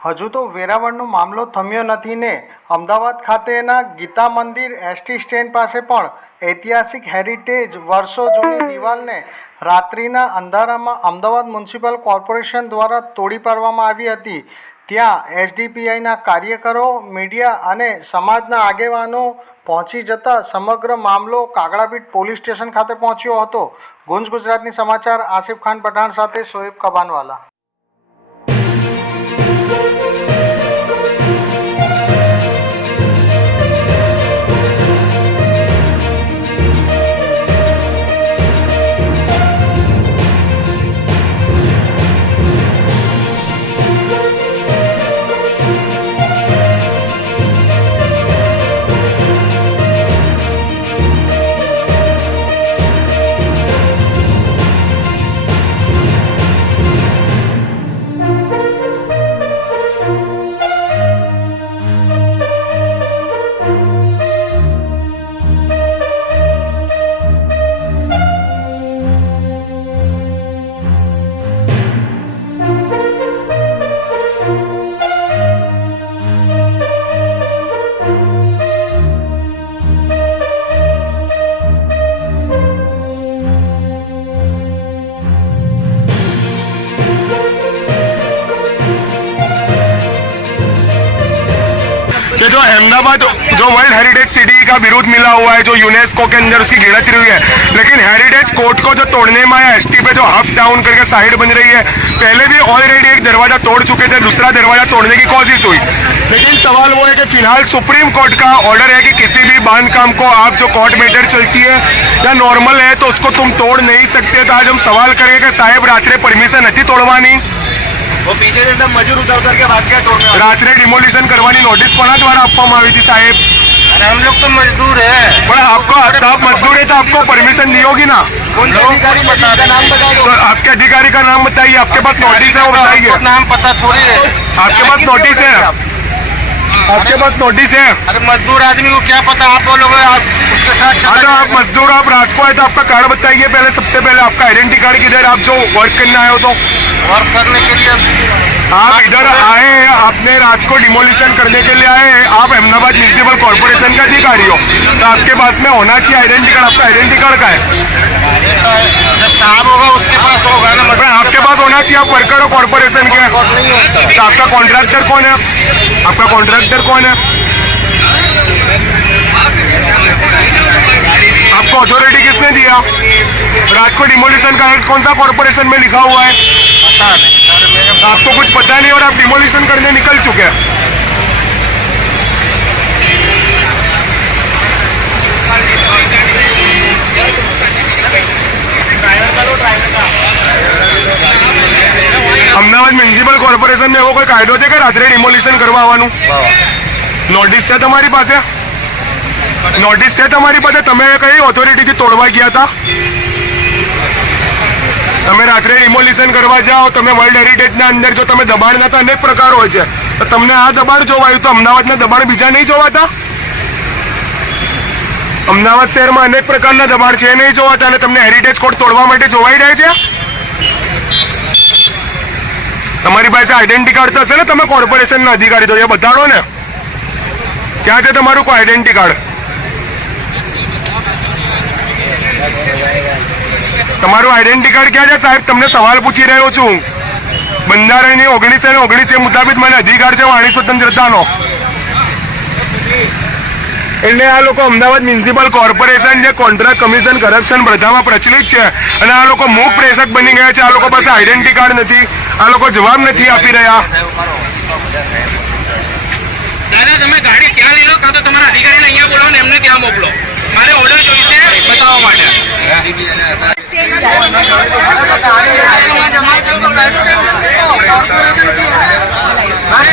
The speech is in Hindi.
હજુ તો વેરાવળનો મામલો થમ્યો નથી ને. અમદાવાદ ખાતેના ગીતા મંદિર એસટી સ્ટેન્ડ પાસે પણ ઐતિહાસિક હેરિટેજ વર્ષો જૂની દિવાલને રાત્રિના અંધારામાં અમદાવાદ મ્યુનિસિપલ કોર્પોરેશન દ્વારા તોડી પાડવામાં આવી હતી. ત્યાં એસડીપીઆઈના કાર્યકરો, મીડિયા અને સમાજના આગેવાનો પહોંચી જતા સમગ્ર મામલો કાગડાબીટ પોલીસ સ્ટેશન ખાતે પહોંચ્યો હતો. ગુંજ ગુજરાતની સમાચાર આસિફ ખાન પઠાણ સાથે શોએબ કબાનવાલા जो अहमदाबाद, जो वर्ल्ड हेरिटेज सिटी का विरोध मिला हुआ है, जो यूनेस्को के अंदर उसकी गिरत हुई है। लेकिन हेरिटेज कोर्ट को जो तोड़ने में आया एस पे जो हफ डाउन करके साइड बन रही है, पहले भी ऑलरेडी एक दरवाज़ा तोड़ चुके थे, दूसरा दरवाज़ा तोड़ने की कोशिश हुई। लेकिन सवाल वो है कि फ़िलहाल सुप्रीम कोर्ट का ऑर्डर है कि किसी भी बाँध काम को आप जो कोर्ट मेटर चलती है, या नॉर्मल है तो उसको तुम तोड़ नहीं सकते। तो आज हम सवाल करेंगे कि साहेब, रात्रे परमिशन नहीं तोड़वानी वो पीछे से सब मजूर उतर उतर के भाग गया तोड़ने वाले। રાત્રે ડિમોલિશન કરવાની નોટિસ કોના દ્વારા આપવામાં આવી હતી સાહેબ अरे हम लोग तो मजदूर है પણ आपको आप मजदूर है तो आपको परमिशन दी होगी ना कौन से अधिकारी बता का नाम बता तो दो आपके अधिकारी का नाम बताइए आपके पास नोटिस है वो बताइए नाम पता थोड़ी है आपके पास नोटिस है आपके पास नोटिस है? अरे मजदूर आदमी को क्या पता? आप लोग उसके साथ हाँ तो आप मजदूर आप रात को आए तो आपका कार्ड बताइए पहले सबसे पहले आपका आइडेंटिटी कार्ड किधर? आप जो वर्क करने आए हो तो। वर्क करने के लिए आप इधर आए हैं आपने रात को डिमोलिशन करने के लिए आए हैं। आप अहमदाबाद म्यूनिसिपल कॉर्पोरेशन के अधिकारी हो। तो आपके पास में होना चाहिए आइडेंटी कार्ड आपका आइडेंटी कार्ड का है? जब साहब होगा उसके पास होगा ना। पर आपके पास होना चाहिए आप वर्कर हो कॉर्पोरेशन के? तो आपका कॉन्ट्रैक्टर कौन है? आपका कॉन्ट्रैक्टर कौन है? आपको अथॉरिटी किसने दिया रात को डिमोलिशन का एक्ट कौन सा कॉर्पोरेशन में लिखा हुआ है पता नहीं सर मेरे तो आपको कुछ पता नहीं और आप डिमोलिशन करने निकल चुके हैं અમદાવાદ મ્યુનિસિપલ કોર્પોરેશનને એવો કોઈ કાયદો છે કે રાત્રે ડિમોલિશન કરવા આવવાનું નોટિસ છે તમારી પાસે નોટિસ છે તમારી પાસે? તમે કઈ ઓથોરિટીથી તોડવા ગયા હતા? તમે રાત્રે રિમોલ્યુશન કરવા જાઓ, તમે વર્લ્ડ હેરિટેજના અંદર જો તમે દબાણના તો અનેક પ્રકાર હોય છે. તો તમને આ દબાણ જોવાયું, તો અમદાવાદના દબાણ બીજા નહીં જોવાતા? અમદાવાદ શહેરમાં અનેક પ્રકારના દબાણ છે નહીં જોવાતા અને તમને હેરિટેજ કોડ તોડવા માટે જોવાઈ રહ્યા છે? તમારી પાસે આઈડેન્ટિટી કાર્ડ તો હશે ને? તમે કોર્પોરેશનના અધિકારી તો, એ બતાડો ને. ક્યાં છે તમારું કોઈ આઈડેન્ટિટી કાર્ડ તમારું આઈડેન્ટિટી કાર્ડ ક્યાં છે સાહેબ? તમને સવાલ પૂછી રહ્યો છું. બંધારણની ઓગણીસ અને ઓગણીસ એ મુતાબિક મને અધિકાર છે વાણી સ્વતંત્રતાનો. એટલે આ લોકો અમદાવાદ મ્યુનિસિપલ કોર્પોરેશન જે કોન્ટ્રાક્ટ કમિશન કરપ્શન બધામાં પ્રચલિત છે અને આ લોકો મૂક પ્રેષક બની ગયા છે. આ લોકો પાસે આઈડેન્ટિટી કાર્ડ નથી. આ લોકો જવાબ નથી આપી રહ્યા. દાદા, તમે ગાડી ક્યાં લઈ લો કાં તો તમારા અધિકારીને અહીંયા બોલાવો ને એમને ત્યાં મોકલો. મારે ઓર્ડર और